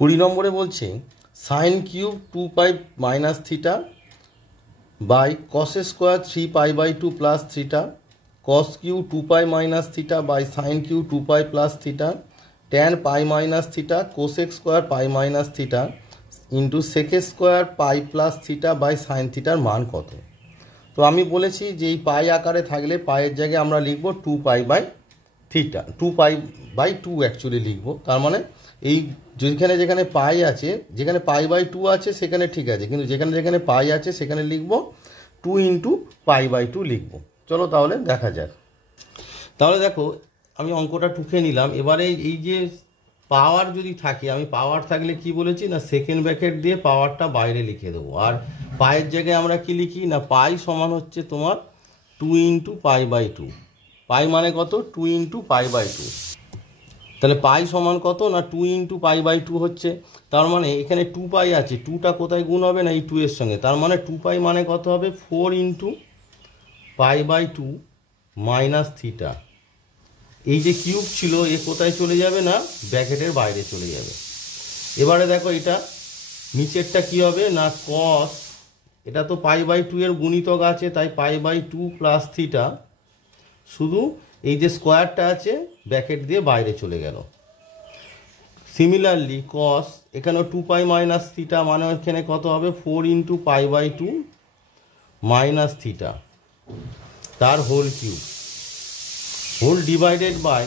20 নম্বরে বলছে sine cube 2 pi minus theta by cos square 3 pi by 2 plus theta cos cube 2 pi minus theta by sine cube 2 pi plus theta tan pi minus theta cosec square pi minus theta into sec square pi plus theta by sine থিটার মান কত। তো আমি বলেছি যে এই পাই আকারে থাকলে পায়ের জায়গায় আমরা লিখব 2 pi by theta, 2 pi by 2 actually লিখব। তার মানে এই যেখানে যেখানে পাই আছে, যেখানে পাই বাই 2 আছে সেখানে ঠিক আছে, কিন্তু যেখানে যেখানে পাই আছে সেখানে লিখব 2 ইন্টু পাই বাই 2 লিখব। চলো তাহলে দেখা যাক। তাহলে দেখো আমি অঙ্কটা টুকে নিলাম। এবারে এই যে পাওয়ার যদি থাকে, আমি পাওয়ার থাকলে কি বলেছি না সেকেন্ড ব্র্যাকেট দিয়ে পাওয়ারটা বাইরে লিখে দেবো। আর পায়ের জায়গায় আমরা কি লিখি না পাই সমান হচ্ছে তোমার 2 ইন্টু পাই বাই 2। পাই মানে কত? 2 ইন্টু পাই বাই 2। তাহলে পাই সমান কত না 2 ইন্টু পাই বাই 2 হচ্ছে। তার মানে এখানে 2 পাই আছে, 2টা কোথায় গুণ হবে না এই 2 এর সঙ্গে। তার মানে 2 পাই মানে কত হবে? 4 into pi by 2 minus theta. এই যে কিউব ছিল এ কোথায় চলে যাবে না ব্র্যাকেটের বাইরে চলে যাবে। এবারে দেখো এটা নিচেরটা কি হবে না কস, এটা তো পাই বাই 2 এর গুণিতক আছে তাই পাই বাই 2 প্লাস থিটা, শুধু এই যে স্কোয়ারটা আছে ব্র্যাকেট দিয়ে বাইরে চলে গেল। সিমিলারলি কস এখানেও 2 পাই মাইনাস থিটা মানে এখানে কত হবে 4 into pi by 2 minus theta তার whole cube, whole divided by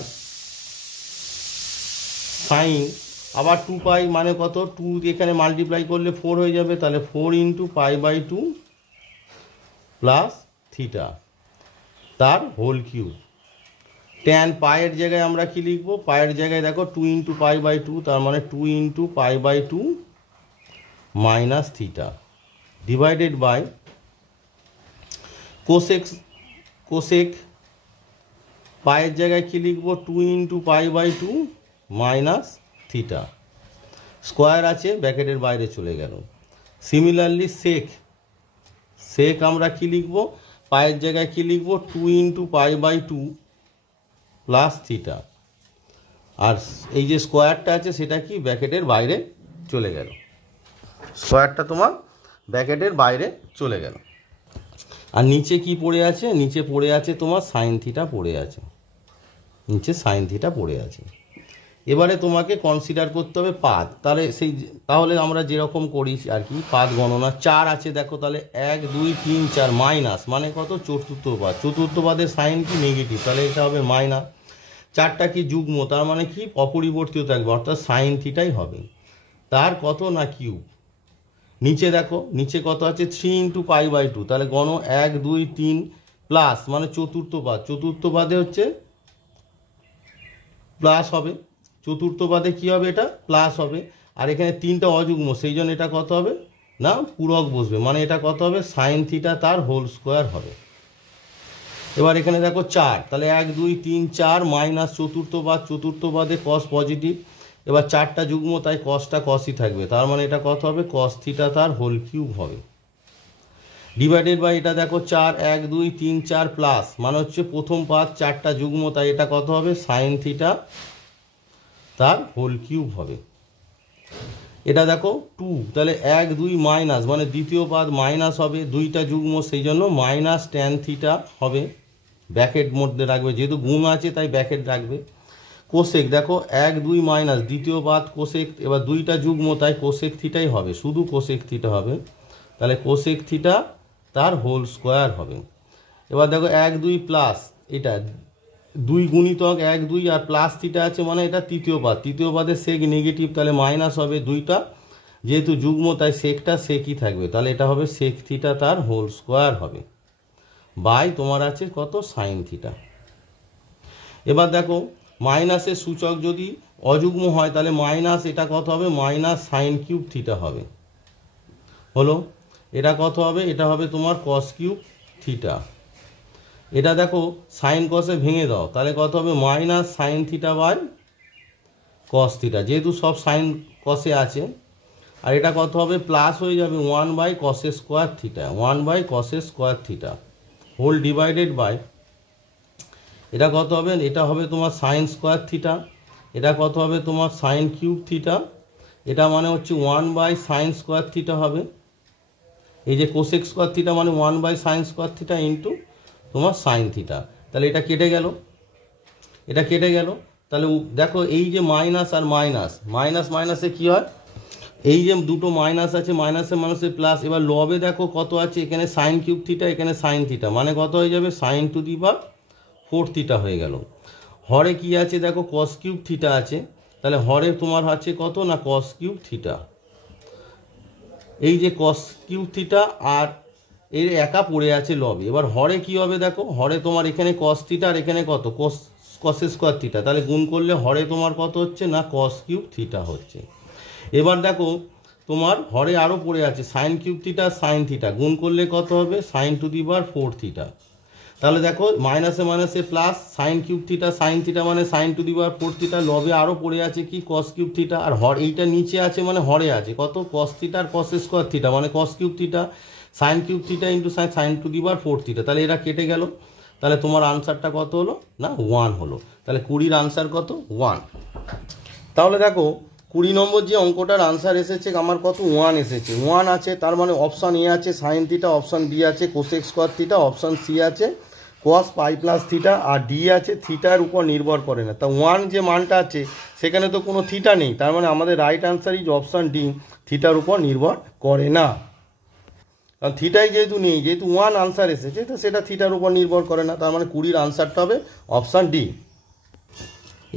sine আবার 2 পাই মানে কত 2 এখানে মাল্টিপ্লাই করলে 4 হয়ে যাবে, তাহলে 4 into pi by 2 plus theta তার হোল কিউব। ট্যান পায়ের জায়গায় আমরা কি লিখবো? পায়ের জায়গায় দেখো 2 ইন্টু পাই বাই 2 তার মানে 2 into pi by 2 minus theta divided by cosec, cosec পায়ের জায়গায় কি লিখবো 2 into pi by 2 minus theta, square আছে ব্র্যাকেটের বাইরে চলে গেল। সিমিলারলি সেক, সেক আমরা কি লিখবো পায়ের জায়গায় কি লিখবো 2 into pi by 2 plus theta, আর এই যে স্কোয়ারটা আছে সেটা কি ব্র্যাকেটের বাইরে চলে গেল, স্কোয়ারটা তোমার ব্র্যাকেটের বাইরে চলে গেল। আর নিচে কি পড়ে আছে? নিচে পড়ে আছে তোমার সাইন থিটা পড়ে আছে, নিচে সাইন থিটা পড়ে আছে। এবারে তোমাকে কনসিডার করতে হবে পাদ। তাহলে আমরা যেরকম করি আর কি পাদ গণনা 4 আছে দেখো, তাহলে 1 2 3 4 মাইনাস মানে কত চতুর্থ পাদ, চতুর্থ পাদের সাইন কি নেগেটিভ, তাহলে এটা হবে মাইনাস। 4টা কি যুগ্ম তার মানে কি অপরিবর্তিত থাকবে অর্থাৎ সাইন থিটাই হবে, তার কত না কিউব। নিচে দেখো নিচে কত আছে 3 ইন্টু পাই বাই 2, তাহলে গণ 1 2 3 প্লাস মানে চতুর্থ পাদ, চতুর্থ পাদে হচ্ছে প্লাস হবে, চতুর্থ পাদে কী হবে এটা প্লাস হবে। আর এখানে 3টা অযুগ্ম সেই জন্য এটা কত হবে না পূরক বসবে, মানে এটা কত হবে সাইন থিটা তার হোল স্কোয়ার হবে। এবার এখানে দেখো 4, তাহলে 1 2 3 4 মাইনাস চতুর্থ পাদ, চতুর্থ পাদে কস পজিটিভ, এবার 4টা যুগ্ম তাই কসটা কসই থাকবে, তার মানে এটা কত হবে কস থিটা তার হোল কিউব হবে ডিভাইডেড বাই এটা দেখো 4 1 2 3 4 প্লাস মানে হচ্ছে প্রথম পাদ 4টা যুগ্ম তাই এটা কত হবে সাইন থিটা তার হোল কিউব হবে। এটা দেখো 2, তাহলে 1 2 মাইনাস মানে দ্বিতীয় পাদ মাইনাস হবে, 2টা যুগ্ম সেই জন্য মাইনাস ট্যান থিটা হবে, ব্র্যাকেট মধ্যে রাখবে যেহেতু গুণ আছে তাই ব্র্যাকেট রাখবে। কোসেক দেখো 1 2 মাইনাস দ্বিতীয় পাদ কোসেক, এবার 2টা যুগ্ম তাই কোসেক থিটাই হবে, শুধু কোসেক থিটা হবে, তাহলে কোসেক থিটা তার হোল স্কোয়ার হবে। এবার দেখো 1 2 প্লাস এটা 2 গুণিতক 1 2 আর প্লাস থিটা আছে মানে এটা তৃতীয় পাদ, তৃতীয় পাদে সেক নেগেটিভ তাহলে মাইনাস হবে, 2টা যেহেতু যুগ্ম তাই সেকটা সেকই থাকবে, তাহলে এটা হবে সেক থিটা তার হোল স্কোয়ার হবে বাই তোমার আছে কত সাইন থিটা। এবার দেখো মাইনাসের সূচক যদি অযুগ্ম হয় তাহলে মাইনাস এটা কত হবে মাইনাস সাইন কিউব থিটা হবে, হলো এটা কত হবে এটা হবে তোমার কস কিউব থিটা। এটা দেখো সাইন কসে ভেঙে দাও তাহলে কত হবে minus sine theta by cos theta, যেহেতু সব সাইন কসে আছে। আর এটা কত হবে প্লাস হয়ে যাবে 1 by cosec square theta, 1 by cosec square theta whole divided by এটা কত হবে এটা হবে তোমার সাইন স্কোয়ার থিটা, এটা কত হবে তোমার সাইন কিউব থিটা, এটা মানে হচ্ছে 1/sin স্কোয়ার থিটা হবে। এই যে কোসেক স্কোয়ার থিটা মানে 1/sin স্কোয়ার থিটা ইন্টু তোমার সাইন থিটা। তাহলে এটা কেটে গেল, এটা কেটে গেল। তাহলে দেখো এই যে মাইনাস আর মাইনাস, মাইনাস মাইনাসে কী হয়, এই যে দুটো মাইনাস আছে, মাইনাসে মাইনাসে প্লাস। এবার লবে দেখো কত আছে, এখানে সাইন কিউব থিটা, এখানে সাইন থিটা, মানে কত হয়ে যাবে sin to the power 4 theta হয়ে গেল। হরে কি আছে দেখো cos কিউব থিটা আছে, তাহলে হরে তোমার আছে কত না cos কিউব থিটা। এই যে cos কিউব থিটা আর এর একা পড়ে আছে লবে। এবার হরে কি হবে দেখো, হরে তোমার এখানে cos থিটা আর এখানে কত cos স্কোয়ার থিটা, তাহলে গুণ করলে হরে তোমার কত হচ্ছে না cos কিউব থিটা হচ্ছে। এবার দেখো তোমার হরে আরও পড়ে আছে sine cube theta sine theta, গুণ করলে কত হবে sin to the power 4 theta. তাহলে দেখো মাইনাসে মাইনাসে plus, sine cube theta sine theta মানে sin to the power 4 theta, লবে আরও পড়ে আছে কি cos কিউব থিটা, আর এইটা নিচে আছে মানে হরে আছে কত cos থিটা আর cos স্কোয়ার থিটা মানে cos cube theta sign cube theta into sin to the power 4 theta. তাহলে এরা কেটে গেল, তাহলে তোমার আনসারটা কত হলো না 1 হলো। তাহলে 20 আনসার কত 1। তাহলে দেখো 20 নম্বর যে অঙ্কটার আনসার এসেছে আমার কত 1 এসেছে। 1 আছে তার মানে অপশান এ আছে সাইন থিটা, অপশান বি আছে cosec square theta, option C আছে cos পাই প্লাস থিটা, আর ডি আছে থিটার উপর নির্ভর করে না। তা 1 যে মানটা আছে সেখানে তো কোনো থিটা নেই, তার মানে আমাদের right answer is option D, থিটার উপর নির্ভর করে না। কারণ থিটাই যেহেতু নেই, যেহেতু 1 আনসার এসেছে তো সেটা থিটার উপর নির্ভর করে না, তার মানে 20 আনসারটা হবে অপশান ডি।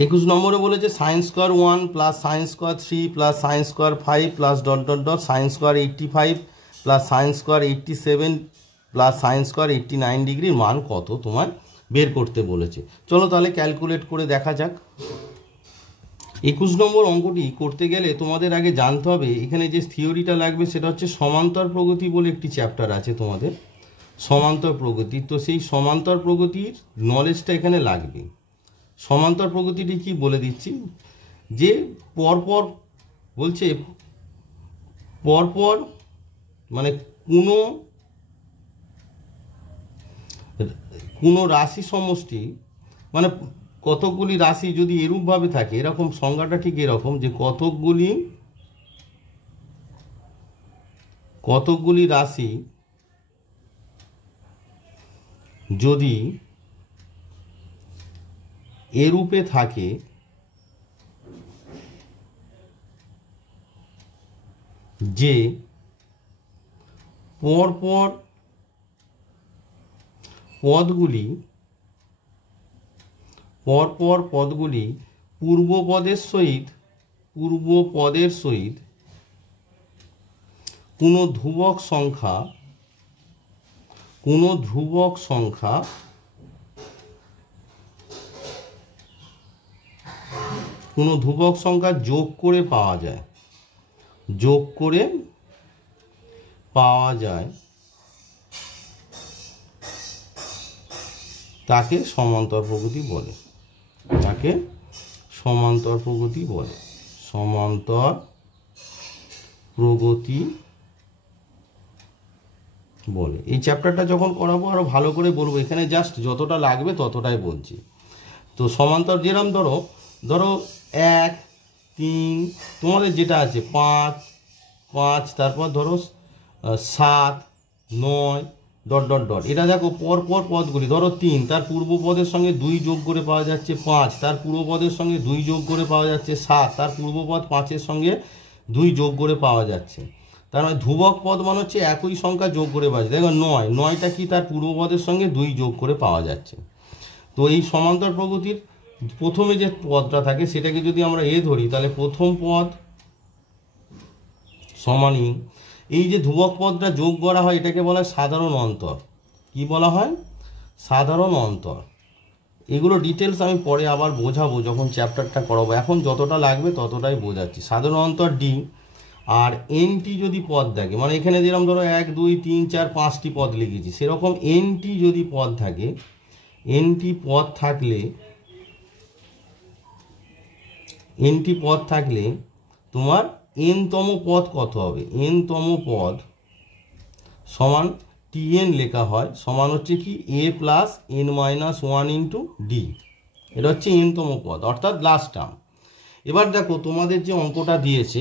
21 নম্বরে বলেছে sin square 1 plus sin square 3 plus sin square 5 plus dot dot dot sin square 85 plus sin square 87 plus sin square 89 ডিগ্রির মান কত তোমার বের করতে বলেছে। চলো তাহলে ক্যালকুলেট করে দেখা যাক। 21 নম্বর অঙ্কটি করতে গেলে তোমাদের আগে জানতে হবে এখানে যে থিওরিটা লাগবে সেটা হচ্ছে সমান্তর প্রগতি বলে একটি চ্যাপ্টার আছে তোমাদের, সমান্তর প্রগতি। তো সেই সমান্তর প্রগতির নলেজটা এখানে লাগবে। সমান্তর প্রগতিটি কি বলে দিচ্ছি, যে পরপর বলছে পরপর মানে কোনো রাশি সমষ্টি মানে কতকগুলি রাশি যদি এরূপভাবে থাকে, এরকম সংজ্ঞাটা ঠিক এরকম যে কতকগুলি রাশি যদি এরূপে থাকে যে পরপর পদগুলি পূর্বপদের সহিত কোনো ধ্রুবক সংখ্যা যোগ করে পাওয়া যায় তাকে সমান্তর প্রগতি বলে। সমান্তর প্রগতি বলে। এই চ্যাপ্টারটা যখন করাবো আরো ভালো করে বলবো, এখানে জাস্ট যতটা লাগবে ততটাই বলছি। তো সমান্তর যেরকম ধরো 1 3 তোমাদের যেটা আছে 5 তারপর ধরো 7 9 ডট ডট ডট, এটা দেখো পরপর পদগুলি, ধরো 3 তার পূর্ব পদের সঙ্গে 2 যোগ করে পাওয়া যাচ্ছে 5, তার পূর্ব পদের সঙ্গে 2 যোগ করে পাওয়া যাচ্ছে 7, তার পূর্বপদ 5-এর সঙ্গে 2 যোগ করে পাওয়া যাচ্ছে। তার মানে ধ্রুবক পদ মানে হচ্ছে একই সংখ্যা যোগ করে পাওয়া যাচ্ছে। দেখো 9টা কি তার পূর্বপদের সঙ্গে 2 যোগ করে পাওয়া যাচ্ছে। তো এই সমান্তর প্রগতির প্রথমে যে পদটা থাকে সেটাকে যদি আমরা এ ধরি, তাহলে প্রথম পদ সমানই এই যে ধ্রুবক পদটা যোগ করা হয় এটাকে বলা হয় সাধারণ অন্তর। কি বলা হয়? সাধারণ অন্তর। এগুলো ডিটেলস আমি পরে আবার বোঝাবো যখন চ্যাপ্টারটা করাবো, এখন যতটা লাগবে ততটাই বোঝাচ্ছি। সাধারণ অন্তর ডি। আর এনটি যদি পদ থাকে, মানে এখানে যেরকম ধরো 1 2 3 4 5টি পদ লিখেছি, সেরকম এনটি যদি পদ থাকে, এনটি পদ থাকলে তোমার এনতম পদ কত হবে? এনতম পদ সমান টিএন লেখা হয়, সমান হচ্ছে কি a plus n minus 1 into d. এটা হচ্ছে এনতম পদ অর্থাৎ লাস্ট টার্ম। এবার দেখো তোমাদের যে অঙ্কটা দিয়েছে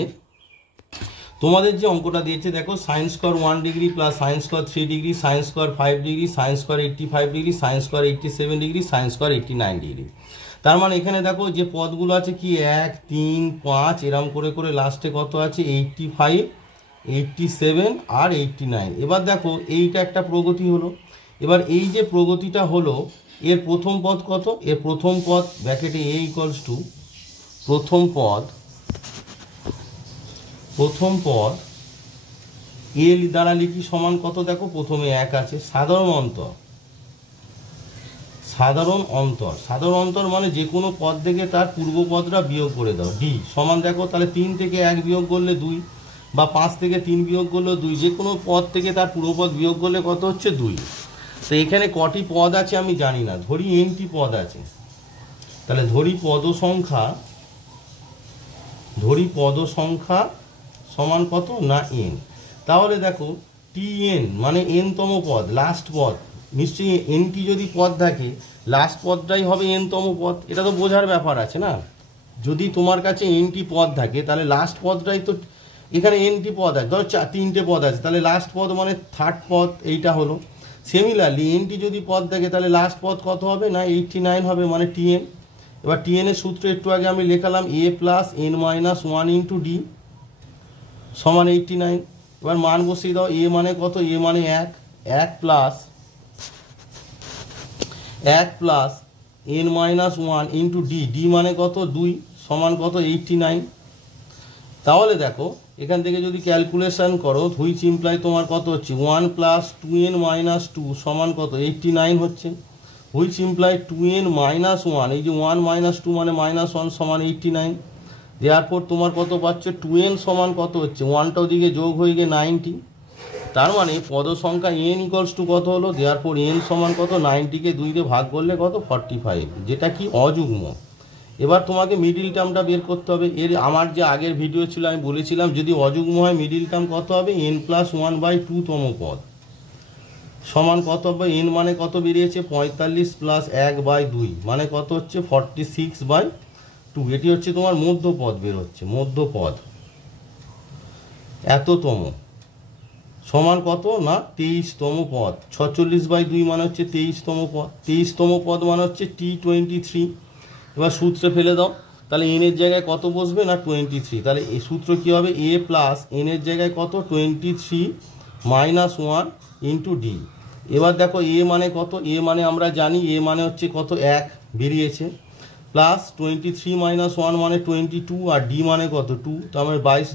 তোমাদের যে অঙ্কটা দিয়েছে দেখো, sine square 1 degree plus sine square 3 degree, sign square 5 degree, sine square 85 degree, sine square 87 degree, sine square 89 degree. তার মানে এখানে দেখো যে পদগুলো আছে কি 1 3 5 এরম করে করে লাস্টে কত আছে 85, 87 আর 89। এবার দেখো এইটা একটা প্রগতি হলো। এবার এই যে প্রগতিটা হলো, এর প্রথম পদ কত? এর প্রথম পদ ব্র্যাকেটে a ইকুয়ালস টু প্রথম পদ এ দ্বারা লিখি সমান কত? দেখো প্রথমে 1 আছে, সাধারণ অন্তর মানে যে কোনো পদ থেকে তার পূর্ব পদটা বিয়োগ করে দাও। ডি সমান দেখো তাহলে 3 থেকে 1 বিয়োগ করলে 2, বা 5 থেকে 3 বিয়োগ করলে 2, যে কোনো পদ থেকে তার পূর্বপদ বিয়োগ করলে কত হচ্ছে 2। তো এখানে কটি পদ আছে আমি জানি না, ধরি nটি পদ আছে, তাহলে ধরি পদ সংখ্যা সমান কত না n। তাহলে দেখো tn মানে n-তম পদ, লাস্ট পদ, নিশ্চয়ই nটি যদি পদ থাকে লাস্ট পদটাই হবে n-তম পদ, এটা তো বোঝার ব্যাপার আছে না। যদি তোমার কাছে nটি পদ থাকে তাহলে লাস্ট পদটাই তো, এখানে nটি পদ আছে, ধরো 3টে পদ আছে, তাহলে লাস্ট পদ মানে থার্ড পদ, এইটা হলো। সিমিলারলি nটি যদি পদ থাকে তাহলে লাস্ট পদ কত হবে না 89 হবে, মানে tn। এবার tn এর সূত্র একটু আগে আমি লেখালাম a plus n minus 1 into D সমান 89। এবার মান বসিয়ে দাও, a মানে কত? a মানে 1 plus n minus 1 into D মানে কত? 2 সমান কত? 89। তাহলে দেখো এখান থেকে যদি ক্যালকুলেশন করো, হুইচ ইমপ্লাই তোমার কত হচ্ছে 1 প্লাস 2n মাইনাস 2 সমান কত? 89 হচ্ছে। হুইচ ইমপ্লাই 2n মাইনাস 1, এই যে 1 মাইনাস 2 মানে মাইনাস 1 সমান 89। দেয়ারপর তোমার কত পাচ্ছ? 2n সমান কত হচ্ছে? 1টা ওদিকে যোগ হয়ে গিয়ে 90। তার মানে পদ সংখ্যা n ইকুয়ালস টু কত হলো? দেয়ারপর n সমান কত? 90কে 2 দিয়ে ভাগ করলে কত? 45, যেটা কি অযুগ্ম। এবার তোমাকে মিডিল টার্মটা বের করতে হবে। এর আমার যে আগের ভিডিও ছিল আমি বলেছিলাম যদি অযুগ্ম হয় মিডিল টার্ম কত হবে? n প্লাস 1/2তম পদ সমান কত হবে? n মানে কত বেরিয়েছে? 45 প্লাস 1/2 মানে কত হচ্ছে? 46/2। এটি হচ্ছে তোমার মধ্যপদ বের হচ্ছে, মধ্যপদ এততম সমান কত না 23তম পদ। 46/2 মানে হচ্ছে 23তম পদ, 23তম পদ মানে হচ্ছে T23। এবার সূত্রে ফেলে দাও, তাহলে n এর জায়গায় কত বসবে না 23। তাহলে এই সূত্র কী হবে? a প্লাস n এর জায়গায় কত? 23 মাইনাস 1 ইন্টু ডি। এবার দেখো a মানে কত? a মানে আমরা জানি a মানে হচ্ছে কত? 1 বেরিয়েছে, প্লাস 23 মাইনাস 1 মানে 22, আর ডি মানে কত? 2। তার মানে 22,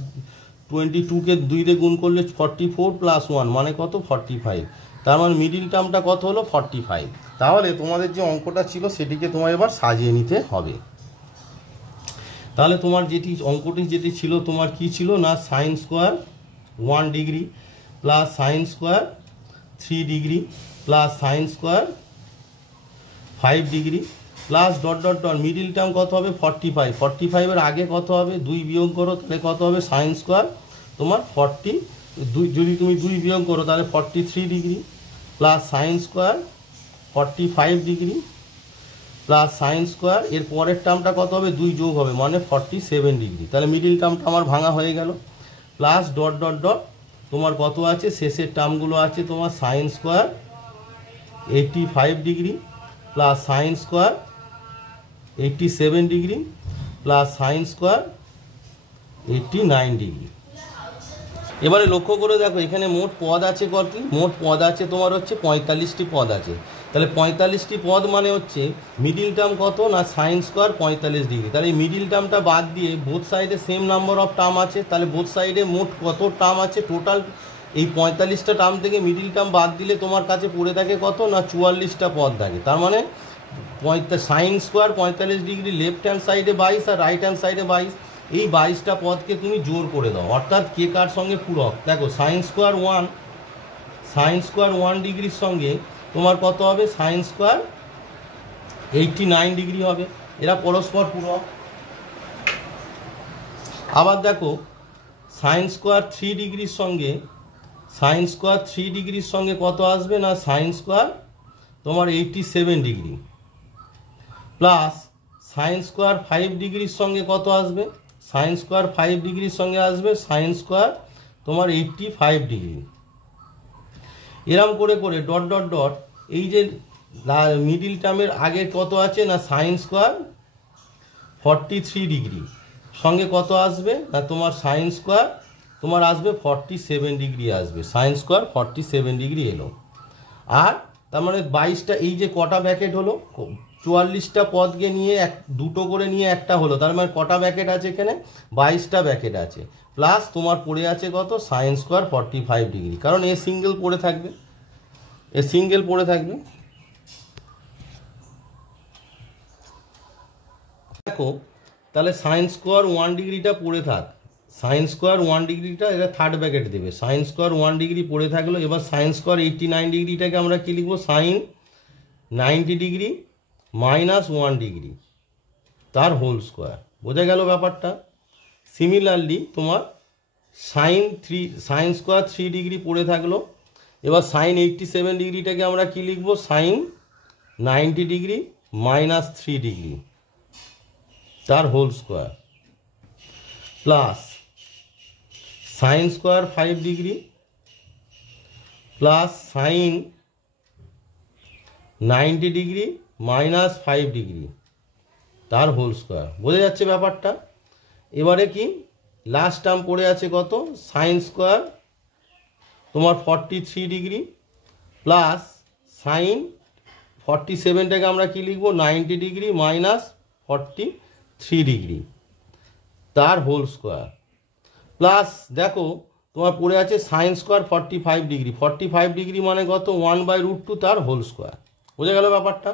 22কে 2 দিয়ে গুণ করলে 44 প্লাস 1 মানে কত? 45। তার মানে মিডিল টার্মটা কত হলো? 45। তাহলে তোমাদের যে অঙ্কটা ছিল সেটিকে তোমার এবার সাজিয়ে নিতে হবে। তাহলে তোমার অঙ্কটি যেটি ছিল তোমার কি ছিল না sine square 1 degree plus sine square 3 degree plus sine square 5 degree plus dot dot dot middle term কত হবে? 45। 45-এর আগে কত হবে? 2 বিয়োগ করো, তাহলে কত হবে? সাইন স্কোয়ার তোমার 40, যদি তুমি 2 বিয়োগ করো তাহলে 43 degree plus sine square 45 degree plus sine square, এর পরের টার্মটা কত হবে? 2 যোগ হবে মানে 47 ডিগ্রি। তাহলে মিডিল টার্মটা আমার ভাঙা হয়ে গেল। প্লাস ডট ডট ডট তোমার কত আছে? শেষের টার্মগুলো আছে তোমার sine square 85 degree plus sine square 87 degree plus sine square 89 degree. এবারে লক্ষ্য করে দেখো এখানে মোট পদ আছে কতটি? মোট পদ আছে তোমার হচ্ছে 45টি পদ আছে। তাহলে 45টি পদ মানে হচ্ছে মিডিল টার্ম কত না সাইন স্কোয়ার 45 ডিগ্রি। তাহলে এই মিডিল টার্মটা বাদ দিয়ে বোথ সাইডে সেম নাম্বার অফ টার্ম আছে, তাহলে বোথ সাইডে মোট কত টার্ম আছে? টোটাল এই 45টা টার্ম থেকে মিডিল টার্ম বাদ দিলে তোমার কাছে পড়ে থাকে কত না 44টা পদ থাকে। তার মানে sine square 45 degree left hand সাইডে 22 আর রাইট হ্যান্ড সাইডে 22, এই 22টা পদকে তুমি জোর করে দাও, অর্থাৎ কে কার সঙ্গে পূরক? দেখো সাইন স্কোয়ার 1 ডিগ্রির সঙ্গে তোমার কত হবে? সাইন স্কোয়ার 89 ডিগ্রি হবে, এরা পরস্পর পূরক। আবার দেখো সাইন স্কোয়ার 3 ডিগ্রির সঙ্গে কত আসবে না সাইন স্কোয়ার তোমার 87 ডিগ্রি প্লাস সাইন স্কোয়ার 5 ডিগ্রির সঙ্গে কত আসবে? সাইন স্কোয়ার 5 ডিগ্রির সঙ্গে আসবে সাইন স্কোয়ার তোমার 85 ডিগ্রি। এরম করে করে ডট ডট ডট এই যে মিডিল টার্মের আগে কত আছে না সাইন স্কোয়ার 43 ডিগ্রি, সঙ্গে কত আসবে না তোমার সাইন স্কোয়ার তোমার আসবে 47 ডিগ্রি আসবে, সাইন স্কোয়ার 47 ডিগ্রি এলো। আর তার মানে 22টা এই যে কটা ব্র্যাকেট হলো, 44টা পদকে নিয়ে দুটো করে নিয়ে একটা হলো, তার মানে কটা ব্র্যাকেট আছে এখানে 22টা ব্র্যাকেট আছে, প্লাস তোমার পড়ে আছে কত সাইন স্কোয়ার 45 ডিগ্রি, কারণ এ সিঙ্গেল পড়ে থাকবে, এ সিঙ্গেল পড়ে থাকবে। দেখো তাহলে সাইন স্কোয়ার 1 ডিগ্রিটা পড়ে থাক, সাইন স্কোয়ার 1 ডিগ্রিটা এটা থার্ড ব্র্যাকেট দেবে, সাইন স্কোয়ার 1 ডিগ্রি পড়ে থাকলো। এবার সাইন স্কোয়ার 89 ডিগ্রিটাকে আমরা কি লিখবো, সাইন 90 ডিগ্রি মাইনাস 1 ডিগ্রি তার হোল স্কোয়ার। বোঝা গেল ব্যাপারটা। সিমিলারলি তোমার সাইন স্কোয়ার 3 ডিগ্রি পড়ে থাকলো, এবার সাইন 87 ডিগ্রিটাকে আমরা কি লিখবো, সাইন 90 ডিগ্রি মাইনাস 3 ডিগ্রি তার whole square, plus sine square 5 degree plus sine 90 degree minus 5 degree তার হোল স্কোয়ার। বোঝা যাচ্ছে ব্যাপারটা। এবারে কি লাস্ট টার্ম পড়ে আছে কত, সাইন স্কোয়ার তোমার 43 ডিগ্রি প্লাস সাইন 47টাকে আমরা কি লিখবো, 90 ডিগ্রি মাইনাস 43 ডিগ্রি তার হোল স্কোয়ার, প্লাস দেখো তোমার পড়ে আছে সাইন স্কোয়ার 45 ডিগ্রি, 45 ডিগ্রি মানে কত 1/√2 তার হোল স্কোয়ার। বোঝা গেল ব্যাপারটা।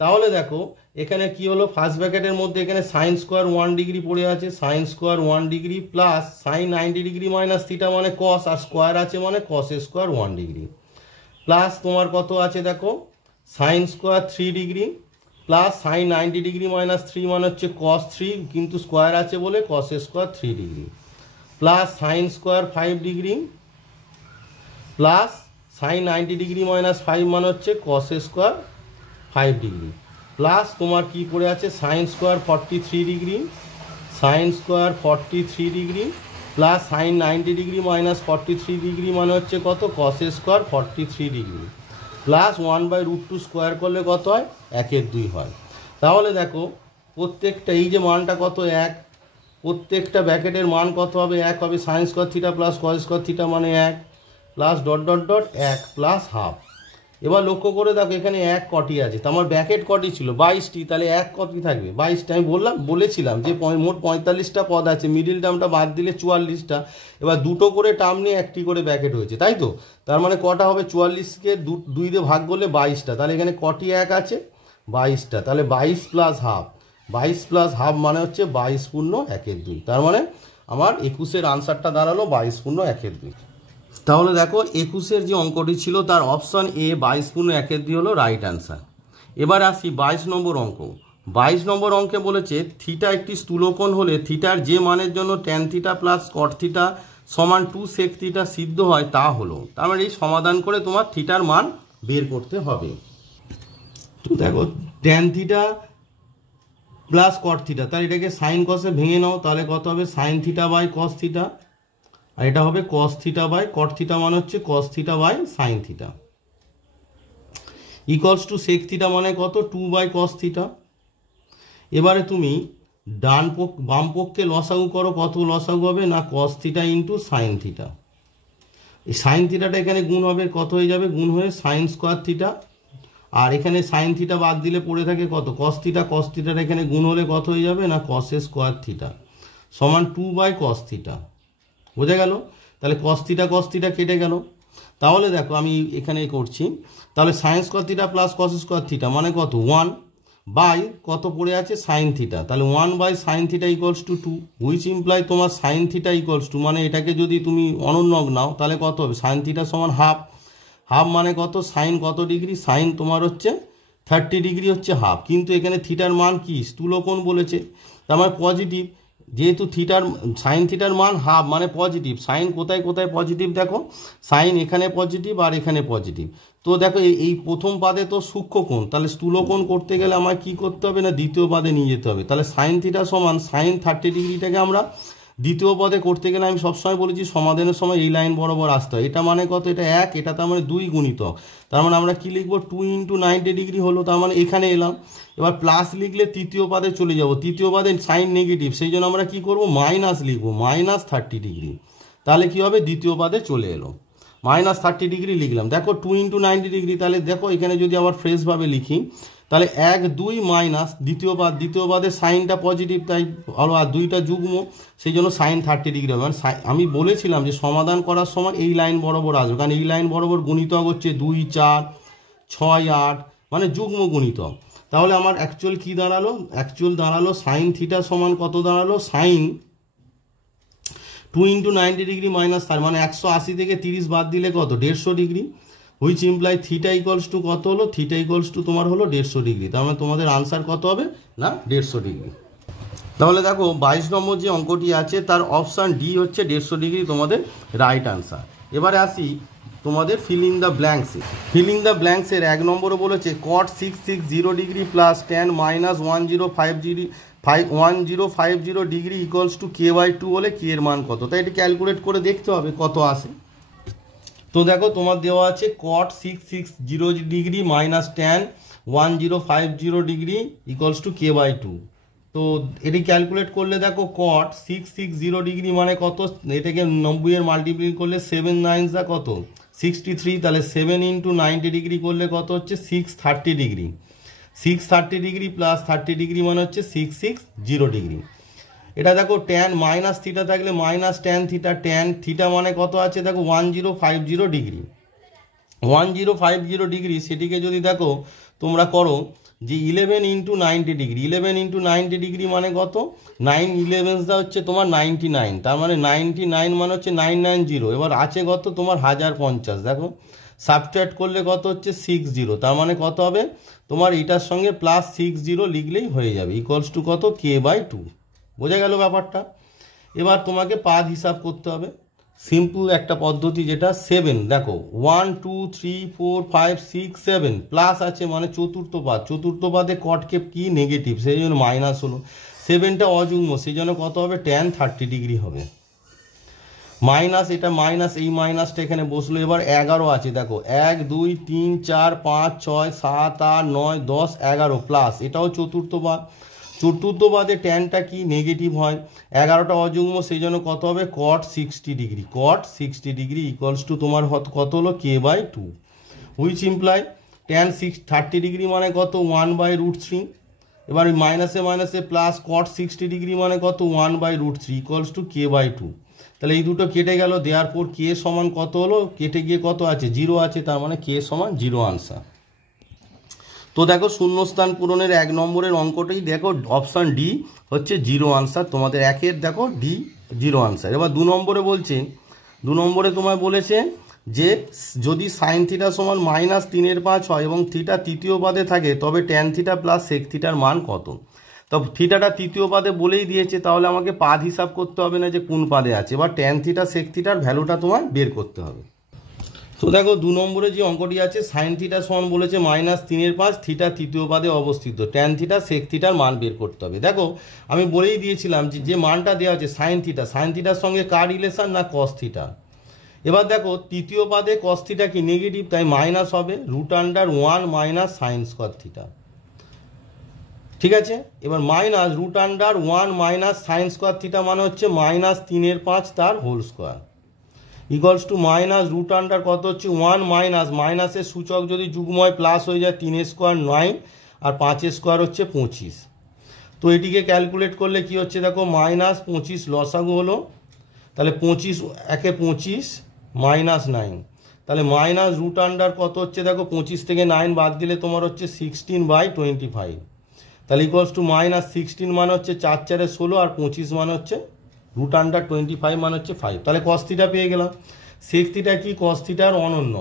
তাহলে দেখো এখানে কি হলো, ফার্স্ট ব্র্যাকেটের মধ্যে এখানে সাইন স্কোয়ার 1 ডিগ্রি পড়ে আছে, sine square 1 degree plus sine 90 degree minus theta মানে কস, আর স্কোয়ার আছে মানে কস স্কোয়ার 1 ডিগ্রি, প্লাস তোমার কত আছে দেখো sine square 3 degree plus sine 90 degree minus 3 মানে হচ্ছে কস 3, কিন্তু স্কোয়ার আছে বলে কস square 3 degree, plus sine square 5 degree plus sine 90 degree minus 5 মানে হচ্ছে কস স্কোয়ার 5 ডিগ্রি, প্লাস তোমার কি পড়ে আছে sine square 43 degree, sine square 43 degree plus sine 90 degree minus 43 degree মানে হচ্ছে কত cos square 43 degree, plus 1/√2 square করলে কত হয় 1/2 হয়। তাহলে দেখো প্রত্যেকটা এই যে মানটা কত 1, প্রত্যেকটা ব্র্যাকেটের মান কত হবে 1 হবে, sign square theta plus cos square theta মানে 1 plus dot dot dot 1 plus half. এবার লক্ষ্য করে দেখো এখানে 1 কটি আছে, তো আমার ব্র্যাকেট কটি ছিল 22টি, তাহলে 1 কটি থাকবে 22টা। আমি বলেছিলাম যে মোট 45টা পদ আছে, মিডিল টার্মটা বাদ দিলে 44টা, এবার দুটো করে টার্ম নিয়ে একটি করে ব্র্যাকেট হয়েছে, তাই তো। তার মানে কটা হবে 44কে 2 দিয়ে ভাগ করলে 22টা, তাহলে এখানে কটি 1 আছে 22টা, তাহলে 22 প্লাস হাফ, 22 প্লাস হাফ মানে হচ্ছে 22 পূর্ণ 1/2, তার মানে আমার 21-এর আনসারটা দাঁড়ালো 22 পূর্ণ 1/2। তাহলে দেখো 21-এর যে অঙ্কটি ছিল তার অপশান এ 22 পূর্ণ 1/2 হলো রাইট অ্যান্সার। এবার আসি 22 নম্বর অঙ্ক। 22 নম্বর অঙ্কে বলেছে থিটা একটি স্থূলকোণ হলে থিটার যে মানের জন্য tan theta plus cot theta সমান 2 সেক থিটা সিদ্ধ হয় তা হলো। তার মানে এই সমাধান করে তোমার থিটার মান বের করতে হবে। তো দেখো tan theta plus cot theta, তার এটাকে সাইন কসে ভেঙে নাও, তাহলে কত হবে sine theta by cos theta, আর এটা হবে cos theta by cot theta মানে হচ্ছে cos theta by sine theta, equals to sec theta মানে কত 2/cos থিটা। এবারে তুমি বাম পক্ষে লসাগু করো, কত লসাগু হবে না cos theta into sine theta, এই সাইন থিটাটা এখানে গুণ হবে, কত হয়ে যাবে গুণ হয়ে সাইন স্কোয়ার থিটা, আর এখানে সাইন থিটা বাদ দিলে পড়ে থাকে কত কস থিটা, কস থিটাটা এখানে গুণ হলে কত হয়ে যাবে না কস স্কোয়ার থিটা সমান 2/cos থিটা। বোঝা গেল। তাহলে কস থিটা কেটে গেল। তাহলে দেখো আমি এখানে করছি, তাহলে sign square theta plus cos square theta মানে কত 1 বাই কত পড়ে আছে সাইন থিটা, তাহলে 1/sin theta equals two 2, which imply তোমার সাইন থিটা ইকুয়ালস টু, মানে এটাকে যদি তুমি অনন্যক নাও তাহলে কত হবে সাইন থিটা সমান হাফ, হাফ মানে কত সাইন কত ডিগ্রি, সাইন তোমার হচ্ছে 30 ডিগ্রি হচ্ছে হাফ, কিন্তু এখানে থিটার মান কি স্থূলকোণ বলেছে, তার মানে পজিটিভ, যেহেতু সাইন থিটার মান হাফ মানে পজিটিভ, সাইন কোথায় কোথায় পজিটিভ দেখো, সাইন এখানে পজিটিভ আর এখানে পজিটিভ, তো দেখো এই প্রথম পাদে তো সূক্ষ্মকোণ, তাহলে স্থূলকোণ করতে গেলে আমার কি করতে হবে না দ্বিতীয় পাদে নিয়ে যেতে হবে, তাহলে সাইন থিটা সমান সাইন 30 ডিগ্রিটাকে আমরা দ্বিতীয় পদে করতে গেলে আমি সবসময় বলেছি সমাধানের সময় এই লাইন বরাবর আসতে হয়। এটা মানে কত? এটা 1, এটা তার মানে 2 গুণিতক, তার মানে আমরা কি লিখবো? 2 × 90 ডিগ্রি হলো, তার মানে এখানে এলাম। এবার প্লাস লিখলে তৃতীয় পদে চলে যাব, তৃতীয় পদে সাইন নেগেটিভ, সেই জন্য আমরা কি করব? মাইনাস লিখবো, -30 ডিগ্রি। তাহলে কি হবে? দ্বিতীয় পদে চলে এলো, -30 ডিগ্রি লিখলাম। দেখো 2 × 90 ডিগ্রি, তাহলে দেখো এখানে যদি আবার ফ্রেশভাবে লিখি তাহলে 1, 2 মাইনাস দ্বিতীয় পদে সাইনটা পজিটিভ, তাই হলো, আর 2টা যুগ্ম, সেই জন্য সাইন 30 ডিগ্রি হবে। মানে আমি বলেছিলাম যে সমাধান করার সময় এই লাইন বরাবর আসবে, কারণ এই লাইন বরাবর গুণিতক হচ্ছে 2, 4, 6, 8, মানে যুগ্ম গুণিতক। তাহলে আমার অ্যাকচুয়াল কি দাঁড়ালো? অ্যাকচুয়াল দাঁড়ালো সাইন থিটা সমান কত দাঁড়ালো? সাইন 2 × 90 ডিগ্রি মাইনাস, তার মানে 180 থেকে 30 বাদ দিলে কত? 150 degree. Which imply theta equals to কত হলো? থিটা ইকুয়ালস টু তোমার হলো 150 ডিগ্রি। তার মানে তোমাদের আনসার কত হবে? না 150 ডিগ্রি। তাহলে দেখো 22 নম্বর যে অঙ্কটি আছে তার অপশান ডি হচ্ছে 150 ডিগ্রি তোমাদের রাইট আনসার। এবারে আসি তোমাদের ফিলিং দ্য ব্ল্যাঙ্কসে। ফিলিং দ্য ব্ল্যাঙ্কসের 1 নম্বরে বলেছে cot 660 degree plus tan -1050 degree equals to k/2 হলে k এর মান কত? তাই এটি ক্যালকুলেট করে দেখতে হবে কত আসে। তো দেখো তোমার দেওয়া আছে cot 660 degree minus tan 1050 degree equals to k/2। তো এটি ক্যালকুলেট করলে দেখো cot 660 ডিগ্রি মানে কত? এটাকে 90 এর মাল্টিপ্লাই করলে 7 9 কত? 63। তাহলে 7 × 90 ডিগ্রি করলে কত হচ্ছে? 630 ডিগ্রি। 630 ডিগ্রি প্লাস 30 ডিগ্রি মানে হচ্ছে 660 ডিগ্রি। এটা দেখো ট্যান মাইনাস থিটা থাকলে minus tan theta, tan theta মানে কত আছে? দেখো 1050 ডিগ্রি। 1050 ডিগ্রি সেটিকে যদি দেখো তোমরা করো যে 11 × 90 ডিগ্রি, 11 × 90 ডিগ্রি মানে কত? 9 11 হচ্ছে তোমার 99, তার মানে 99 মানে হচ্ছে 990। এবার আছে কত? তোমার 1050। দেখো সাবট্রাক্ট করলে কত হচ্ছে? 60, তার মানে কত হবে? তোমার এটার সঙ্গে প্লাস 60 লিখলেই হয়ে যাবে, ইকুয়ালস টু কত? k/2। বোঝা গেল ব্যাপারটা? এবার তোমাকে পাদ হিসাব করতে হবে, সিম্পল একটা পদ্ধতি যেটা 7। দেখো 1 2 3 4 5 6 7 প্লাস আছে মানে চতুর্থ পাদ, চতুর্থ পাদে কটকে কি? নেগেটিভ, সেই জন্য মাইনাস হলো। 7টা অযুগ্ম, সেই জন্য কত হবে? tan 30 ডিগ্রি হবে। মাইনাস, এটা মাইনাস, এই মাইনাসটা এখানে বসলো। এবার 11 আছে, দেখো 1 2 3 4 5 6 7 8 9 10 11 প্লাস, এটাও চতুর্থ পাদ, চতুর্থ পাদে ট্যানটা কি? নেগেটিভ হয়। 11টা অযুগ্ম, সেই জন্য কত হবে? cot 60 degree. cot 60 degree equals to তোমার কত হলো? k/2। Which imply tan 30 degree মানে কত? 1/√3। এবার ওই মাইনাসে মাইনাসে প্লাস, cot 60 ডিগ্রি মানে কত? 1/√3 ইকুয়ালস টু k/2। তাহলে এই দুটো কেটে গেল, দেওয়ার পর কে সমান কত হলো? কেটে গিয়ে কত আছে? 0 আছে, তার মানে কে সমান 0 আনসার। তো দেখো শূন্যস্থান পূরণের 1 নম্বরের অঙ্কটাই দেখো অপশান ডি হচ্ছে 0 আনসার। তোমাদের 1-এর দেখো ডি 0 আনসার। এবার 2 নম্বরে বলছে, 2 নম্বরে তোমায় বলেছে যে যদি সাইন থিটা সমান -3/5 হয় এবং থিটা তৃতীয় পাদে থাকে তবে ট্যান থিটা প্লাস সেক থিটার মান কত? তো থিটাটা তৃতীয় পাদে বলেই দিয়েছে, তাহলে আমাকে পাদ হিসাব করতে হবে না যে কোন পাদে আছে। এবার ট্যান থিটা সেক থিটার ভ্যালুটা তোমায় বের করতে হবে। তো দেখো 2 নম্বরে যে অঙ্কটি আছে সাইন থিটা সমান বলেছে -3/5, থিটা তৃতীয় পাদে অবস্থিত, ট্যান থিটা সেক থিটার মান বের করতে হবে। দেখো আমি বলেই দিয়েছিলাম যে মানটা দেওয়া আছে সাইন থিটা, সাইন থিটার সঙ্গে কার রিলেশন? না কস থিটা। এবার দেখো তৃতীয় পাদে কস থিটা কি? নেগেটিভ, তাই মাইনাস হবে √1 - সাইন স্কয়ার থিটা। ঠিক আছে, এবার -√1 - সাইন স্কয়ার থিটা মানে হচ্ছে -3/5 তার হোল স্কোয়ার ইকুয়ালস টু -√, কত হচ্ছে 1 মাইনাসের সূচক যদি যুগ্ম হয় প্লাস হয়ে যায় 3 স্কোয়ার 9 আর 5 স্কোয়ার হচ্ছে 25। তো এটিকে ক্যালকুলেট করলে কি হচ্ছে? দেখো -25 লসাগু হলো, তাহলে 25 একে 25 -9, তাহলে -√, কত হচ্ছে? দেখো 25 থেকে 9 বাদ দিলে তোমার হচ্ছে 16/25, তাহলে ইকুয়ালস টু -16 মানে হচ্ছে 4 4 16 আর 25 মানে হচ্ছে √25 মানে হচ্ছে 5। তাহলে কস থিটা পেয়ে গেলাম। সেক থিটা কি? কস থিটার অনন্য,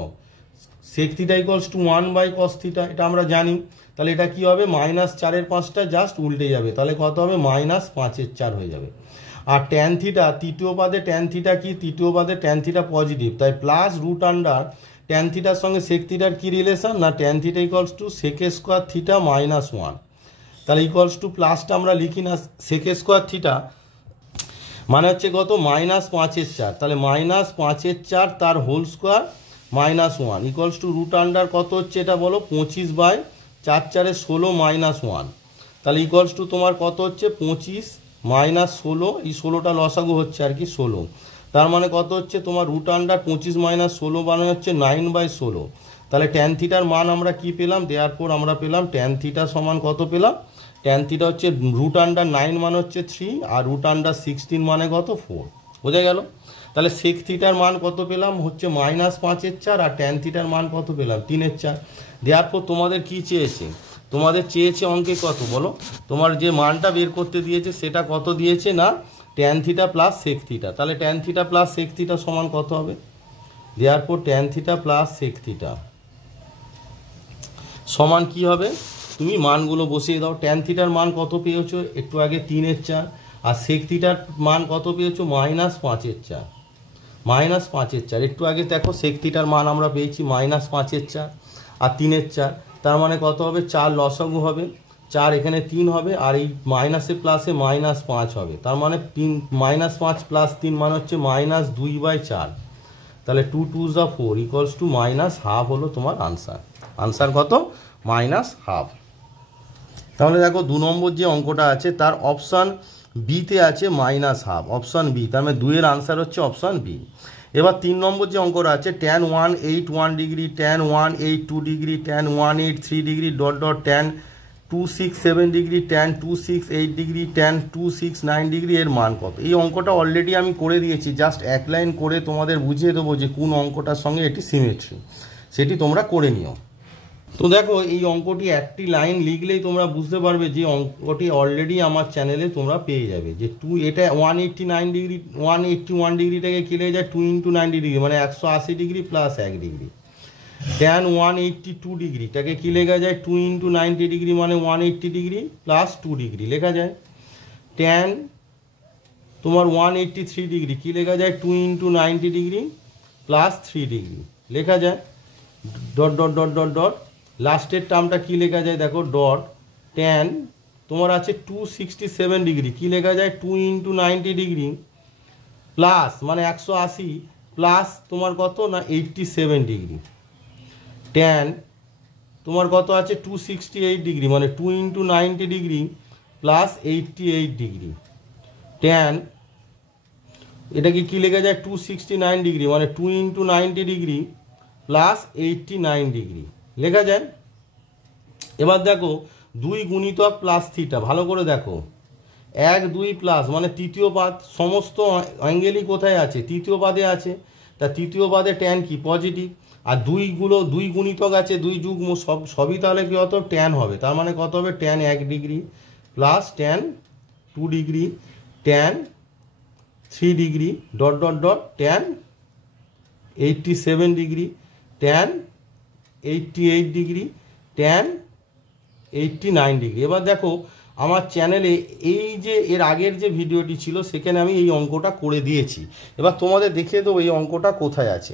sec theta equals to 1/cos theta, এটা আমরা জানি। তাহলে এটা কি হবে? -4-এর 5টা জাস্ট উল্টে যাবে, তাহলে কত হবে? -5-এর 4 হয়ে যাবে। আর ট্যান থিটা তৃতীয় পাদে ট্যান থিটা কি? তৃতীয় পাদে ট্যান থিটা পজিটিভ, তাই প্লাস √, ট্যান থিটার সঙ্গে সেক থিটার কি রিলেশন? না tan theta equals to sec square theta -1, তাহলে ইকুয়ালস টু প্লাসটা আমরা লিখি না, সেক স্কোয়ার থিটা মানে হচ্ছে কত -5/4, তাহলে -5/4 তার whole square -1 equals to root under কত হচ্ছে এটা বলো, 25/4 16 -1, তাহলে ইকুয়ালস টু তোমার কত হচ্ছে 25 - 16, এই 16টা লসাগু হচ্ছে আর কি 16, তার মানে কত হচ্ছে তোমার রুট আন্ডার 25 - 16 মানে হচ্ছে 9/16। তাহলে ট্যান থিটার মান আমরা কি পেলাম, দেয়ারপর আমরা পেলাম ট্যান থিটা সমান কত পেলাম, ট্যান থিটা হচ্ছে রুট আন্ডার 9 মানে হচ্ছে 3 আর রুট আন্ডার 16 মানে কত 4, বোঝা গেল। তাহলে সেক থিটার মান কত পেলাম হচ্ছে -5/4 আর ট্যান থিটার মান কত পেলাম 3/4। দেয়ারপর তোমাদের কি চেয়েছে, তোমাদের চেয়েছে অঙ্কে কত বলো, তোমার যে মানটা বের করতে দিয়েছে সেটা কত দিয়েছে না tan theta plus sec theta, তাহলে tan theta plus sec theta সমান কত হবে, দেয়ারপর tan theta plus sec theta সমান কি হবে, তুমি মানগুলো বসিয়ে দাও। ট্যান থিটার মান কত পেয়েছো একটু আগে 3/4, আর সেক থিটার মান কত পেয়েছো -5/4, -5/4 একটু আগে দেখো সেক থিটার মান আমরা পেয়েছি -5/4 আর 3/4, তার মানে কত হবে 4 লসাগু হবে, 4 এখানে 3 হবে আর এই মাইনাসে প্লাসে -5 হবে, তার মানে 5 + 3 মানে হচ্ছে -2/4, তাহলে 2 2 যা 4 ইকুয়ালস টু -1/2 হলো তোমার আনসার। আনসার কত -1/2। তাহলে দেখো 2 নম্বর যে অঙ্কটা আছে তার অপশান বিতে আছে -1/2, অপশান বি, তার মানে 2 এর আনসার হচ্ছে অপশান বি। এবার 3 নম্বর যে অঙ্কটা আছে tan 181 degree, tan 182 degree, tan 183 degree tan 267 degree, tan 268 degree, tan 269 degree এর মান কত। এই অঙ্কটা অলরেডি আমি করে দিয়েছি, জাস্ট এক লাইন করে তোমাদের বুঝিয়ে দেবো যে কোন অঙ্কটার সঙ্গে এটি সিমেট্রি, সেটি তোমরা করে নিও। তো দেখো এই অঙ্কটি একটি লাইন লিখলেই তোমরা বুঝতে পারবে যে অঙ্কটি অলরেডি আমার চ্যানেলে তোমরা পেয়ে যাবে, যে এটা 189 ডিগ্রি 181 ডিগ্রিটাকে কি লেগে যায় 2 × 90 ডিগ্রি মানে 180 ডিগ্রি প্লাস 1 ডিগ্রি, tan 182 ডিগ্রিটাকে কি লেখা যায় 2 × 90 ডিগ্রি মানে 180 ডিগ্রি প্লাস 2 ডিগ্রি লেখা যায়, tan তোমার 183 ডিগ্রি কি লেখা যায় 2 × 90 ডিগ্রি প্লাস 3 ডিগ্রি লেখা যায়, dot dot dot dot dot লাস্টের টার্মটা কি লেখা যায় দেখো ডট tan তোমার আছে 267 ডিগ্রি কি লেখা যায় 2 × 90 ডিগ্রি প্লাস মানে 180 প্লাস তোমার কত না 87 ডিগ্রি, tan তোমার কত আছে 268 ডিগ্রি মানে 2 × 90 ডিগ্রি প্লাস 88 ডিগ্রি, tan এটাকে কি লেখা যায় 269 ডিগ্রি মানে 2 × 90 ডিগ্রি প্লাস 89 ডিগ্রি লেখা যায়। এবার দেখো 2 গুণিতক প্লাস থিটা, ভালো করে দেখো 1 2 প্লাস মানে তৃতীয় পাদ, সমস্ত অ্যাঙ্গেলই কোথায় আছে তৃতীয় পাদে আছে, তা তৃতীয় পাদে ট্যান কি পজিটিভ, আর 2 গুণিতক আছে 2 যুগ্ম সবই তাহলে কি হতো ট্যান হবে, তার মানে কত হবে tan 1 degree plus tan 2 degree tan 3 degree dot dot dot tan 87 degree tan 88 degree tan 89 degree. এবার দেখো আমার চ্যানেলে এই যে এর আগের যে ভিডিওটি ছিল সেখানে আমি এই অঙ্কটা করে দিয়েছি, এবার তোমাদের দেখিয়ে দেবো এই অঙ্কটা কোথায় আছে।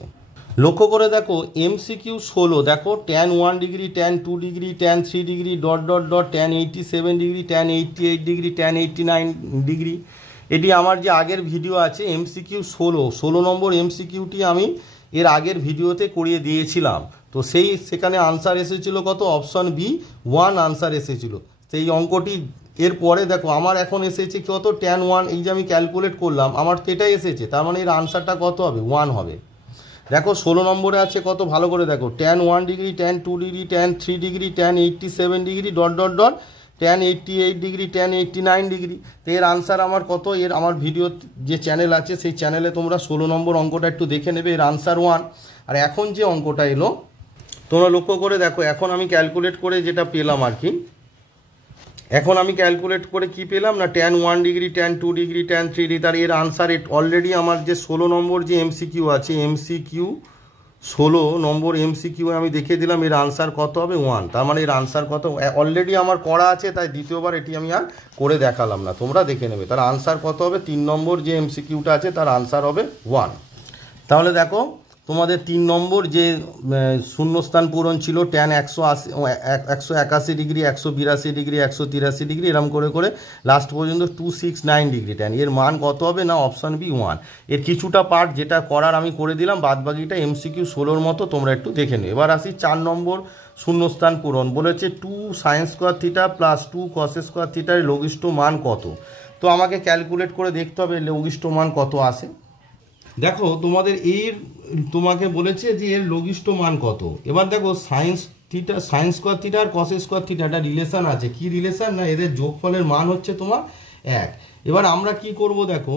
লক্ষ্য করে দেখো MCQ 16 দেখো tan 1 degree tan 2 degree tan 3 degree dot dot dot tan 87 degree tan 88 degree tan 89 degree, এটি আমার যে আগের ভিডিও আছে MCQ 16 নম্বর MCQটি আমি এর আগের ভিডিওতে করিয়ে দিয়েছিলাম, তো সেখানে আনসার এসেছিল কত অপশন বি 1 আনসার এসেছিল সেই অঙ্কটি। এরপরে দেখো আমার এখন এসেছে কত tan 1, এই যে আমি ক্যালকুলেট করলাম আমার তো এটাই এসেছে, তার মানে এর আনসারটা কত হবে 1 হবে। দেখো 16 নম্বরে আছে কত ভালো করে দেখো tan 1 degree tan 2 degree tan 3 degree tan 87 degree dot dot dot tan 88 degree tan 89 degree, তো এর আনসার আমার কত, এর আমার ভিডিও যে চ্যানেল আছে সেই চ্যানেলে তোমরা 16 নম্বর অঙ্কটা একটু দেখে নেবে, এর আনসার 1। আর এখন যে অঙ্কটা এলো তোমরা লক্ষ্য করে দেখো, এখন আমি ক্যালকুলেট করে যেটা পেলাম আর কি, এখন আমি ক্যালকুলেট করে কি পেলাম না tan 1 degree tan 2 degree tan 3 degree, তার এর আনসার অলরেডি আমার যে 16 নম্বর যে MCQ আছে MCQ 16 নম্বর MCQ আমি দেখিয়ে দিলাম এর আনসার কত হবে 1, তার মানে এর আনসার কত অলরেডি আমার করা আছে, তাই দ্বিতীয়বার এটি আমি আর করে দেখালাম না, তোমরা দেখে নেবে। তার আনসার কত হবে 3 নম্বর যে MCQটা আছে তার আনসার হবে 1। তাহলে দেখো তোমাদের 3 নম্বর যে শূন্যস্থান পূরণ ছিল ট্যান 181 ডিগ্রি, 182 ডিগ্রি, 183 ডিগ্রি, এরকম করে করে লাস্ট পর্যন্ত 269 ডিগ্রি ট্যান, এর মান কত হবে না অপশান বি 1। এর কিছুটা পার্ট যেটা করার আমি করে দিলাম, বাদ বাকিটা MCQ 16-র মতো তোমরা একটু দেখে নিও। এবার আসি 4 নম্বর শূন্যস্থান পূরণ। বলেছে 2 sin square theta plus 2 cos square থিটার লঘিষ্ঠ মান কত। তো আমাকে ক্যালকুলেট করে দেখতে হবে লঘিষ্ঠ মান কত আসে। দেখো তোমাদের তোমাকে বলেছে যে এর লঘিষ্ঠ মান কত। এবার দেখো সাইন স্কোয়ার থিটা আর কস স্কোয়ার থিটা একটা রিলেশন আছে। কি রিলেশন না এদের যোগফলের মান হচ্ছে তোমার 1। এবার আমরা কি করব দেখো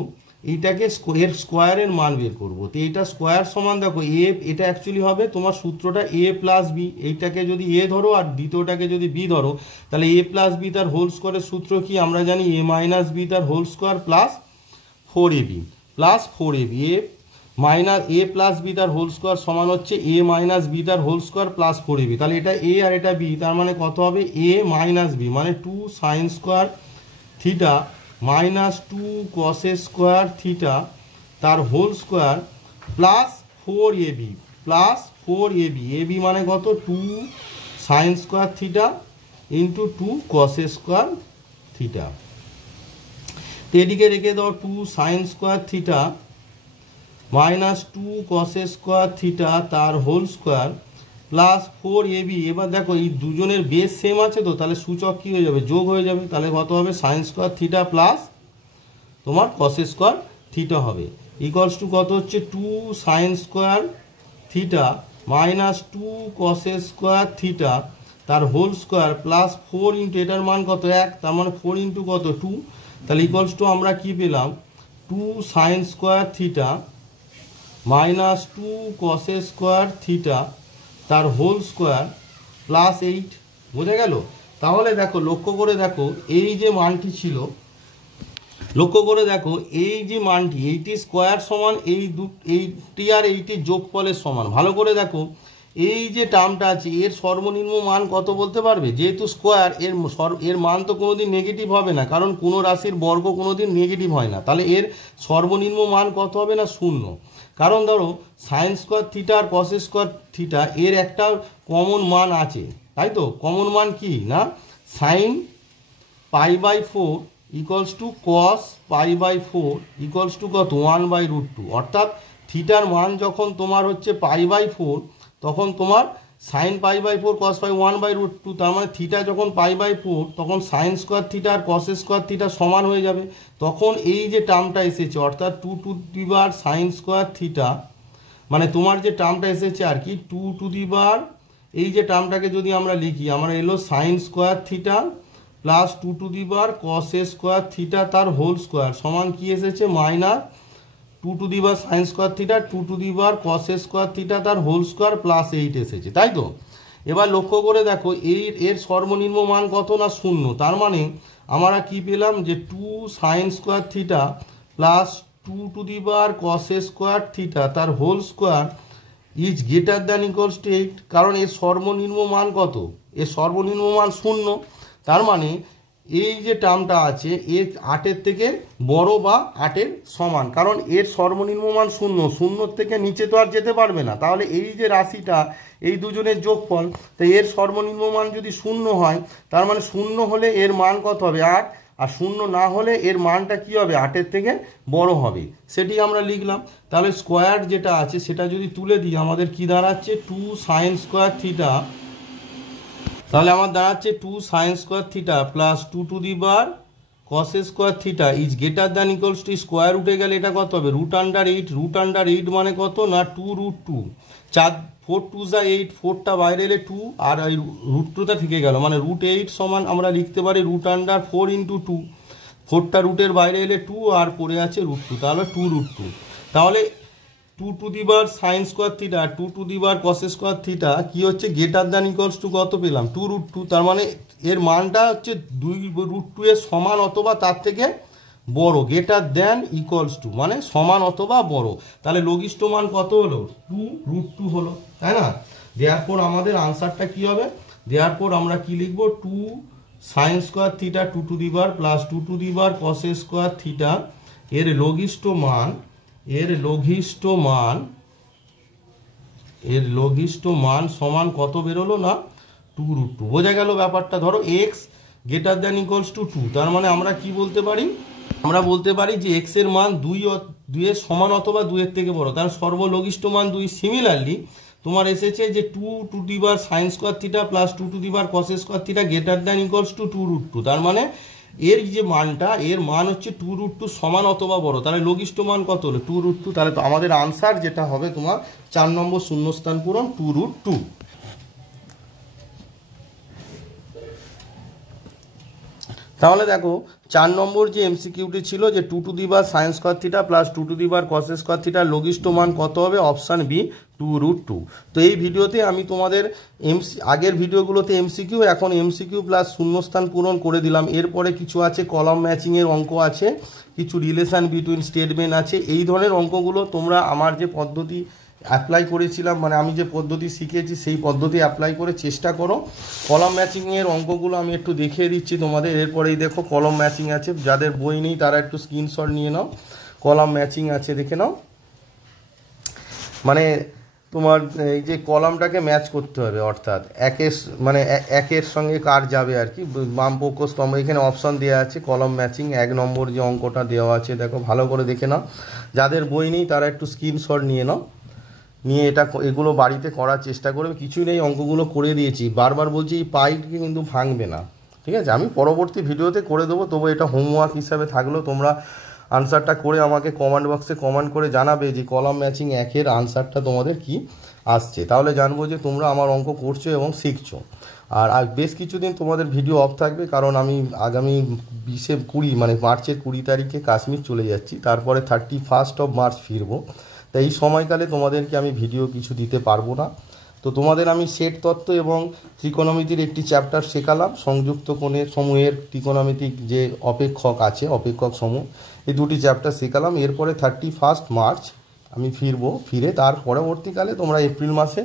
এইটাকে এর স্কোয়ারের মান বের করবো। তো এইটা স্কোয়ার সমান দেখো এটা অ্যাকচুয়ালি হবে তোমার সূত্রটা a প্লাস বি। এইটাকে যদি a ধরো আর দ্বিতীয়টাকে যদি b ধরো, তাহলে a প্লাস বি তার হোল স্কোয়ারের সূত্র কি আমরা জানি, a মাইনাস বি তার whole square plus 4ab plus 4ab। a plus B তার হোল স্কোয়ার সমান হচ্ছে a মাইনাস বি তার হোল স্কোয়ার প্লাস 4ab। তাহলে এটা a আর এটা b, তার মানে কত হবে a মাইনাস বি, মানে 2 sine square theta minus 2 cos square theta তার whole square plus 4ab plus 4ab। ab মানে কত 2 sine square theta into 2 cos square theta. তো এদিকে রেখে দাও 2 sine square theta minus 2 cos square theta তার whole square plus 4ab। এবার দেখো এই দুজনের বেস সেম আছে, তো তাহলে সূচক কি হয়ে যাবে, যোগ হয়ে যাবে। তাহলে কত হবে সাইন স্কোয়ার থিটা প্লাস তোমার কস স্কোয়ার থিটা হবে ইকুয়ালস টু কত হচ্ছে 2 sine square theta minus 2 cos square theta তার হোল স্কোয়ার প্লাস 4 ইন্টু এটার মান কত 1, তার মানে 4 ইন্টু কত 2। তাহলে ইকুয়ালস টু আমরা কি পেলাম 2 sine square theta minus 2 cos square theta তার হোল স্কোয়ার প্লাস 8। বোঝা গেল? তাহলে দেখো লক্ষ্য করে দেখো এই যে মানটি ছিল, লক্ষ্য করে দেখো এই যে মানটি এইটি স্কোয়ার সমান এইটি আর এইটি যোগফলের সমান। ভালো করে দেখো এই যে টার্মটা আছে এর সর্বনিম্ন মান কত বলতে পারবে? যেহেতু স্কোয়ার এর মান তো কোনোদিন নেগেটিভ হবে না, কারণ কোনো রাশির বর্গ কোনোদিন নেগেটিভ হয় না। তাহলে এর সর্বনিম্ন মান কত হবে না 0। কারণ ধরো সাইন স্কোয়ার থিটা আর কস স্কোয়ার থিটা এর একটা কমন মান আছে, তাই তো? কমন মান কি না sine π/4 equals to cos π/4 equals to কত 1/√2। অর্থাৎ থিটার মান যখন তোমার হচ্ছে π/4 তখন তোমার সাইন π/4 কস পাই 1/√2। তার মানে থিটা যখন π/4 তখন সাইন স্কোয়ার থিটা আর কস স্কোয়ার থিটা সমান হয়ে যাবে। তখন এই যে টার্মটা এসেছে অর্থাৎ 2 to the power sine square theta, মানে তোমার যে টার্মটা এসেছে আর কি 2 টু দি পাওয়ার, এই যে টার্মটাকে যদি আমরা লিখি আমরা এলো sign square theta plus 2 to the power cos square theta তার হোল স্কোয়ার সমান কি এসেছে minus 2 to the power sine square theta 2 to the power cos square theta তার হোল স্কোয়ার প্লাস 8 এসেছে, তাই তো? এবার লক্ষ্য করে দেখো এর সর্বনিম্ন মান কত না 0। তার মানে আমরা কি পেলাম যে 2 sine square theta plus 2 to the power cos square theta তার whole square is greater than equals to 8। কারণ এর সর্বনিম্ন মান কত? এর সর্বনিম্ন মান 0। তার মানে এই যে টার্মটা আছে এর 8-এর থেকে বড় বা 8-এর সমান, কারণ এর সর্বনিম্ন মান 0, 0 থেকে নিচে তো আর যেতে পারবে না। তাহলে এই যে রাশিটা এই দুজনের যোগফল, তাই এর সর্বনিম্ন মান যদি 0 হয় তার মানে 0 হলে এর মান কত হবে 8, আর 0 না হলে এর মানটা কি হবে 8-এর থেকে বড় হবে, সেটি আমরা লিখলাম। তাহলে স্কোয়ার যেটা আছে সেটা যদি তুলে দিই আমাদের কি দাঁড়াচ্ছে 2 সাইন স্কোয়ার থিটা, তাহলে আমার দাঁড়াচ্ছে 2 sine square theta plus 2 to the power cos square theta is greater than equals two square রুটে গেলে এটা কত হবে √8। √8 মানে কত না 2√2। 4 2 যা 8, 4টা বাইরে এলে 2 আর এই √2টা থেকে গেল, মানে √8 সমান আমরা লিখতে পারি √4 ইন্টু 2। 4টা রুটের বাইরে এলে 2 আর পড়ে আছে √2, তাহলে 2√2। তাহলে 2 to the power sine square theta 2 to the power cos square theta কি হচ্ছে গ্রেটার দ্যান ইকুয়ালস টু কত পেলাম 2√2। তার মানে এর মানটা হচ্ছে 2√2 এর সমান অথবা তার থেকে বড়, গ্রেটার দ্যান ইকুয়ালস টু মানে সমান অথবা বড়। তাহলে লঘিষ্ঠ মান কত হলো 2√2 হলো, তাই না? দেয়ারপর আমাদের আনসারটা কি হবে? দেয়ারপর আমরা কি লিখবো 2 sine square theta 2 to the power plus 2 to the power cos square theta এর লঘিষ্ঠ মান এর লঘিষ্ঠ মান সমান কত বেরোলো না 2√2। বোঝা গেল ব্যাপারটা। ধরো x greater than equals two 2, তার মানে আমরা কি বলতে পারি, আমরা বলতে পারি যে x এর মান 2 এর সমান অথবা 2 এর থেকে বড়, তার সর্বলঘিষ্ঠ মান 2। সিমিলারলি তোমার এসেছে যে 2 sin square theta plus 2 cos square theta greater than equals two 2√2, তার মানে এর যে মানটা, এর মান হচ্ছে 2√2 সমান অথবা বড়, তাহলে লঘিষ্ঠ মান কত হলো 2√2। তাহলে তো আমাদের আনসার যেটা হবে তোমার 4 নম্বর শূন্যস্থান পূরণ 2√2। তাহলে দেখো 4 নম্বর যে এমসিকিউটি ছিল যে 2 sin square theta plus 2 cos square থিটার লঘিষ্ঠ মান কত হবে, অপশান বি 2√2। তো এই ভিডিওতে আমি তোমাদের আগের ভিডিওগুলোতে এমসিকিউ, এখন এমসিকিউ প্লাস শূন্যস্থান পূরণ করে দিলাম। এরপরে কিছু আছে কলাম ম্যাচিংয়ের অঙ্ক আছে, কিছু রিলেশন বিটুইন স্টেটমেন্ট আছে। এই ধরনের অঙ্কগুলো তোমরা আমার যে পদ্ধতি অ্যাপ্লাই করেছিলাম, মানে আমি যে পদ্ধতি শিখেছি সেই পদ্ধতি অ্যাপ্লাই করে চেষ্টা করো। কলাম ম্যাচিংয়ের অঙ্কগুলো আমি একটু দেখিয়ে দিচ্ছি তোমাদের। এরপরেই দেখো কলাম ম্যাচিং আছে, যাদের বই নেই তারা একটু স্ক্রিনশট নিয়ে নাও। কলাম ম্যাচিং আছে দেখে নাও, মানে তোমার এই যে কলামটাকে ম্যাচ করতে হবে, অর্থাৎ একের সঙ্গে কার যাবে আর কি, বাম পক্ষ স্তম্ভ। এখানে অপশান দেওয়া আছে কলাম ম্যাচিং 1 নম্বর যে অঙ্কটা দেওয়া আছে, দেখো ভালো করে দেখে নাও। যাদের বই নেই তারা একটু স্ক্রিনশট নিয়ে নাও, নিয়ে এগুলো বাড়িতে করার চেষ্টা করবে। কিছুই নেই, অঙ্কগুলো করে দিয়েছি। বারবার বলছি এই পাইপকে কিন্তু ভাঙবে না, ঠিক আছে? আমি পরবর্তী ভিডিওতে করে দেবো, তবু এটা হোমওয়ার্ক হিসাবে থাকলো। তোমরা আনসারটা করে আমাকে কমেন্ট বক্সে কমেন্ট করে জানাবে যে কলাম ম্যাচিং 1-এর আনসারটা তোমাদের কি আসছে, তাহলে জানবো যে তোমরা আমার অঙ্ক করছো এবং শিখছো। আর বেশ কিছুদিন তোমাদের ভিডিও অফ থাকবে, কারণ আমি আগামী 20 মানে মার্চের 20 তারিখে কাশ্মীর চলে যাচ্ছি, তারপরে 31 মার্চ ফিরবো। তাই এই সময়কালে তোমাদেরকে আমি ভিডিও কিছু দিতে পারবো না। তো তোমাদের আমি সেট তত্ত্ব এবং ত্রিকোণমিতির একটি চ্যাপ্টার শেখালাম, সংযুক্ত কোণের সমূহের ত্রিকোণমিতিক যে অপেক্ষক আছে, অপেক্ষক সমূহ, এই দুটি চ্যাপ্টার শেখালাম। এরপরে 31 মার্চ আমি ফিরে তার পরবর্তীকালে তোমরা এপ্রিল মাসে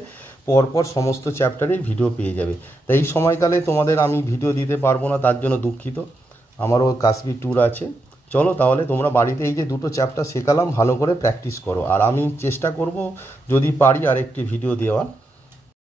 পরপর সমস্ত চ্যাপ্টারের ভিডিও পেয়ে যাবে। তাই এই সময়কালে তোমাদের আমি ভিডিও দিতে পারবো না, তার জন্য দুঃখিত। আমারও কাশ্মীর ট্যুর আছে। চলো তাহলে তোমরা বাড়িতে এই যে দুটো চ্যাপ্টার শেখালাম ভালো করে প্র্যাকটিস করো, আর আমি চেষ্টা করব যদি পারি আরেকটি ভিডিও দেওয়ার।